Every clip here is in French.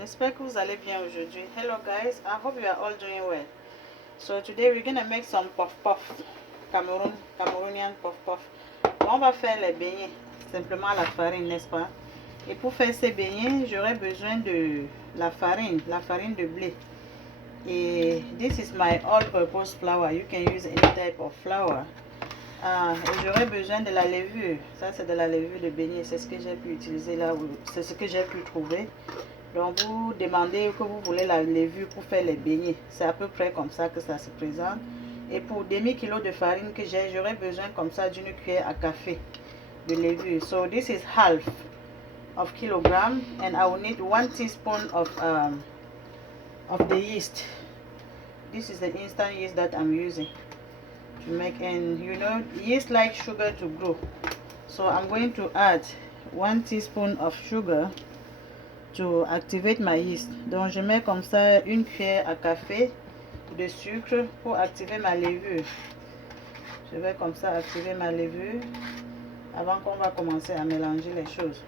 J'espère que vous allez bien aujourd'hui. Hello guys, I hope you are all doing well. So today we're gonna make some puff puff, Cameroonian puff puff. On va faire les beignets simplement à la farine, n'est-ce pas? Et pour faire ces beignets, j'aurai besoin de la farine de blé. Et this is my all-purpose flour. You can use any type of flour. Et j'aurai besoin de la levure. Ça c'est de la levure de beignet. C'est ce que j'ai pu utiliser là. C'est ce que j'ai pu trouver. Donc vous demandez que vous voulez la levure pour faire les beignets. C'est à peu près comme ça que ça se présente. Et pour demi-kilo de farine que j'ai, j'aurai besoin comme ça d'une cuillère à café de levure. So this is half of kilogram and I will need 1 teaspoon of the yeast. This is the instant yeast that I'm using to make, and you know yeast like sugar to grow. So I'm going to add 1 teaspoon of sugar to activate my yeast. Donc je mets comme ça une cuillère à café de sucre pour activer ma levure. Je vais comme ça activer ma levure avant qu'on va commencer à mélanger les choses.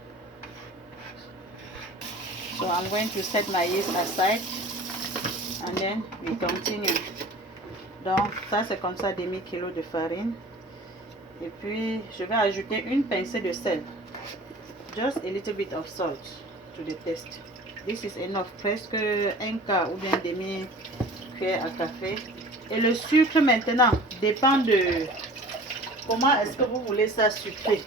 So I'm going to set my yeast aside and then we continue. Donc ça c'est comme ça demi-kilo de farine. Et puis je vais ajouter une pincée de sel. Just a little bit of salt to the taste. This is enough, presque un quart ou bien demi cuillère à café. Et le sucre maintenant dépend de comment est-ce que vous voulez ça sucré.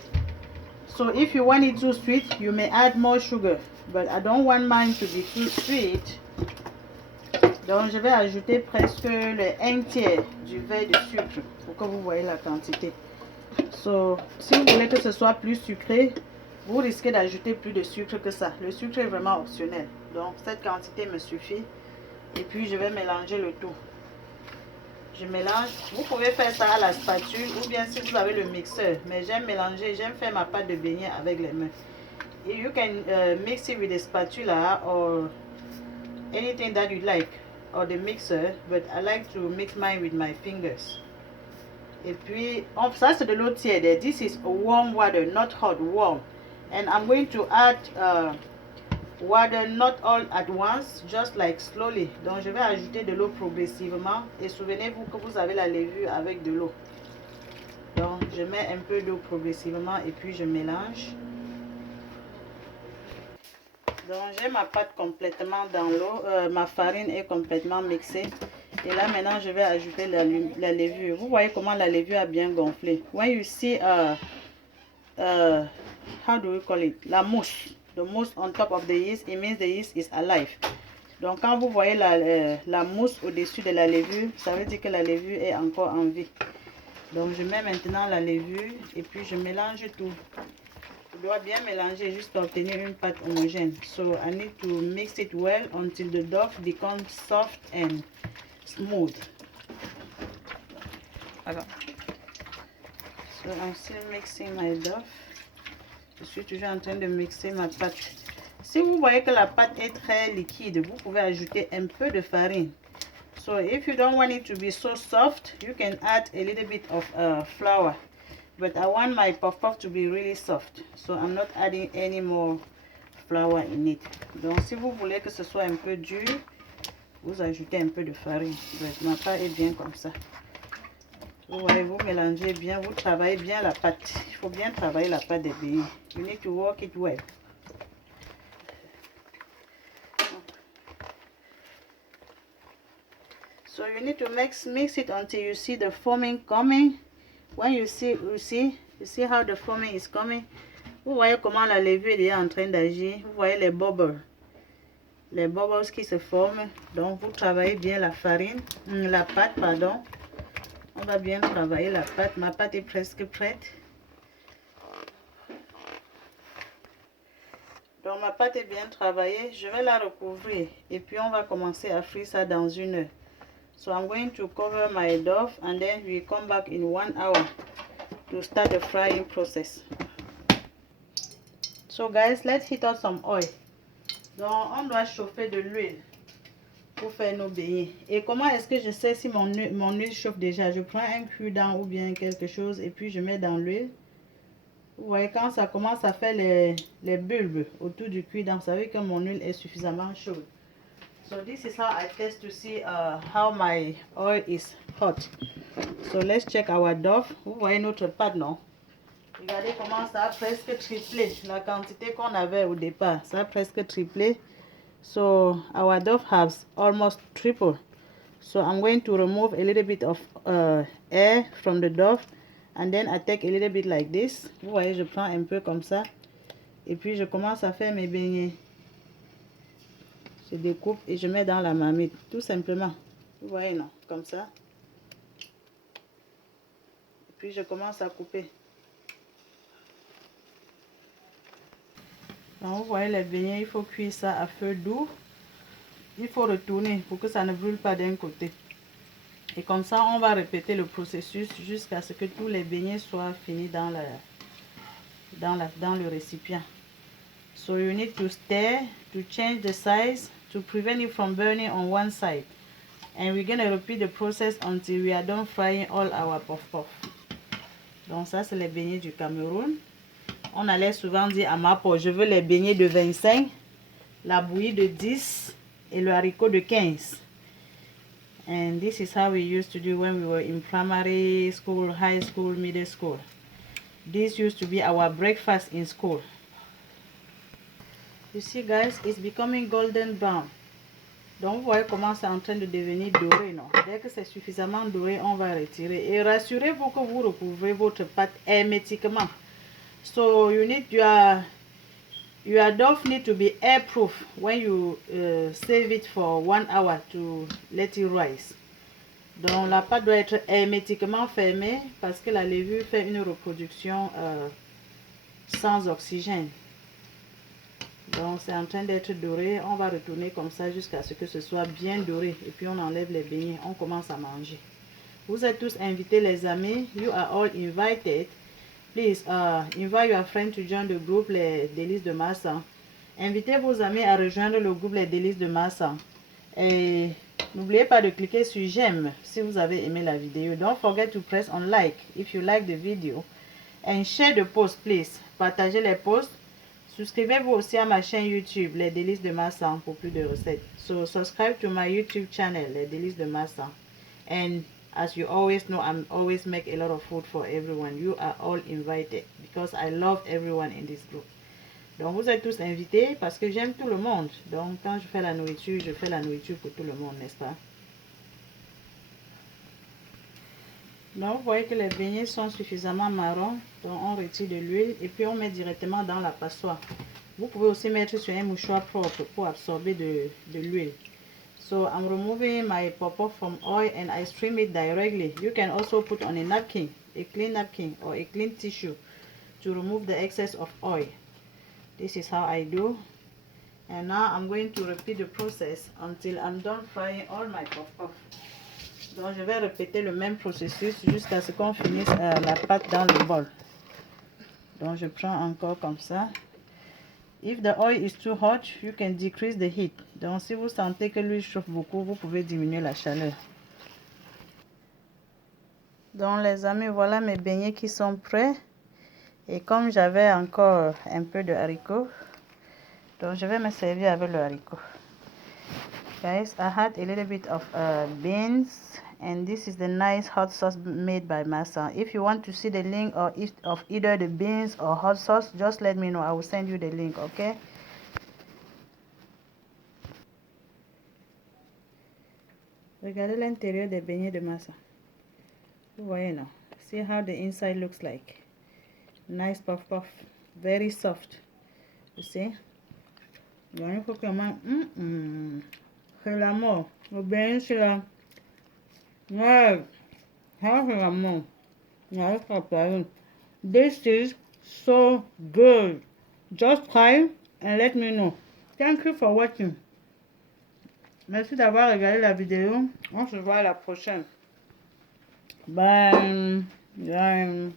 So if you want it too sweet, you may add more sugar, but I don't want mine to be too sweet. Donc je vais ajouter presque le 1 tiers du verre de sucre pour que vous voyez la quantité. So si vous voulez que ce soit plus sucré, vous risquez d'ajouter plus de sucre que ça. Le sucre est vraiment optionnel. Donc cette quantité me suffit. Et puis je vais mélanger le tout. Je mélange. Vous pouvez faire ça à la spatule ou bien si vous avez le mixeur. Mais j'aime mélanger, j'aime faire ma pâte de beignet avec les mains. Et you can mix it with a spatula or anything that you like, or the mixer. But I like to mix mine with my fingers. Et puis ça c'est de l'eau tiède. This is warm water, not hot, warm. And I'm going to add water not all at once, just like slowly. Donc je vais ajouter de l'eau progressivement et souvenez-vous que vous avez la levure avec de l'eau. Donc je mets un peu d'eau progressivement et puis je mélange. Donc j'ai ma pâte complètement dans l'eau, ma farine est complètement mixée. Et là maintenant je vais ajouter la levure. Vous voyez comment la levure a bien gonflé. When you see how do we call it, la mousse, the mousse on top of the yeast, it means the yeast is alive. Donc quand vous voyez la mousse au-dessus de la levure, ça veut dire que la levure est encore en vie. Donc je mets maintenant la levure et puis je mélange tout. Je dois bien mélanger juste obtenir une pâte homogène. So I need to mix it well until the dough becomes soft and smooth. Alors. So I'm still mixing my dough. Je suis toujours en train de mixer ma pâte. Si vous voyez que la pâte est très liquide, vous pouvez ajouter un peu de farine. So if you don't want it to be so soft, you can add a little bit of flour. But I want my puff puff to be really soft. So I'm not adding any more flour in it. Donc si vous voulez que ce soit un peu dur, vous ajoutez un peu de farine. But ma pâte est bien comme ça. Vous voyez, vous mélangez bien, vous travaillez bien la pâte. Il faut bien travailler la pâte des beignets. You need to work it well. So you need to mix it until you see the foaming coming. When you see how the foaming is coming. Vous voyez comment la levure est en train d'agir. Vous voyez les bubbles qui se forment. Donc vous travaillez bien la farine, la pâte, pardon. On va bien travailler la pâte. Ma pâte est presque prête. Donc ma pâte est bien travaillée. Je vais la recouvrir. Et puis on va commencer à frire ça dans 1 heure. So I'm going to cover my dough and then we come back in 1 hour to start the frying process. So guys, let's heat up some oil. Donc on doit chauffer de l'huile pour faire nos beignets. Et comment est-ce que je sais si mon huile chauffe déjà? Je prends un cure-dent ou bien quelque chose et puis je mets dans l'huile. Vous voyez, quand ça commence à faire les bulbes autour du cuir, donc vous savez que mon huile est suffisamment chaude. So this is how I test to see how my oil is hot. So let's check our dough. Vous voyez notre pâte, non? Regardez comment ça a presque triplé la quantité qu'on avait au départ. Ça a presque triplé. So our dough has almost tripled. So I'm going to remove a little bit of air from the dough. And then I take a little bit like this. Vous voyez, je prends un peu comme ça. Et puis je commence à faire mes beignets. Je découpe et je mets dans la marmite. Tout simplement. Vous voyez, non? Comme ça. Et puis je commence à couper. Donc, vous voyez les beignets, il faut cuire ça à feu doux. Il faut retourner pour que ça ne brûle pas d'un côté. Et comme ça, on va répéter le processus jusqu'à ce que tous les beignets soient finis dans le récipient. So you need to stir to change the size to prevent it from burning on one side. And we're going to repeat the process until we are done frying all our puff-puff. Donc ça, c'est les beignets du Cameroun. On allait souvent dire à ma peau, je veux les beignets de 25, la bouillie de 10 et le haricot de 15. And this is how we used to do when we were in primary school, high school, middle school. This used to be our breakfast in school. You see guys, it's becoming golden brown. Donc vous voyez comment c'est en train de devenir doré, non? Dès que c'est suffisamment doré, on va retirer. Et rassurez-vous que vous recouvrez votre pâte hermétiquement. So you need your dough need to be airproof when you save it for 1 hour to let it rise. Donc la pâte doit être hermétiquement fermée parce que la levure fait une reproduction sans oxygène. Donc c'est en train d'être doré. On va retourner comme ça jusqu'à ce que ce soit bien doré. Et puis on enlève les beignets. On commence à manger. Vous êtes tous invités les amis. You are all invited. Please invite your friends to join the group Les Délices de Massa. Invitez vos amis à rejoindre le groupe Les Délices de Massa. Et n'oubliez pas de cliquer sur j'aime si vous avez aimé la vidéo. Don't forget to press on like if you like the video. And share the post please. Partagez les posts. Souscrivez-vous aussi à ma chaîne YouTube Les Délices de Massa pour plus de recettes. So subscribe to my YouTube channel Les Délices de Massa. And as you always know, I'm always make a lot of food for everyone. You are all invited because I love everyone in this group. Donc vous êtes tous invités parce que j'aime tout le monde. Donc quand je fais la nourriture pour tout le monde, n'est-ce pas? Donc vous voyez que les beignets sont suffisamment marrons. Donc on retire de l'huile et puis on met directement dans la passoire. Vous pouvez aussi mettre sur un mouchoir propre pour absorber de l'huile. So I'm removing my puff-puff from oil and I stream it directly. You can also put on a napkin, a clean napkin or a clean tissue to remove the excess of oil. This is how I do. And now I'm going to repeat the process until I'm done frying all my puff-puff. Donc je vais répéter le même processus jusqu'à ce qu'on finisse la pâte dans le bol. Donc je prends encore comme ça. If the oil is too hot, you can decrease the heat. Donc si vous sentez que l'huile chauffe beaucoup, vous pouvez diminuer la chaleur. Donc les amis, voilà mes beignets qui sont prêts. Et comme j'avais encore un peu de haricots, donc je vais me servir avec le haricot. Guys, I had a little bit of beans, and this is the nice hot sauce made by Massa. If you want to see the link of either the beans or hot sauce, just let me know. I will send you the link, okay? Regardez l'intérieur des beignets de Massa. Vous voyez, non? See how the inside looks like. Nice puff puff, very soft. You see? Donc il faut comment c'est l'amour. Le beignet c'est là. Ouais. Ça c'est l'amour. This is so good. Just try and let me know. Thank you for watching. Merci d'avoir regardé la vidéo. On se voit à la prochaine. Bye. Bye.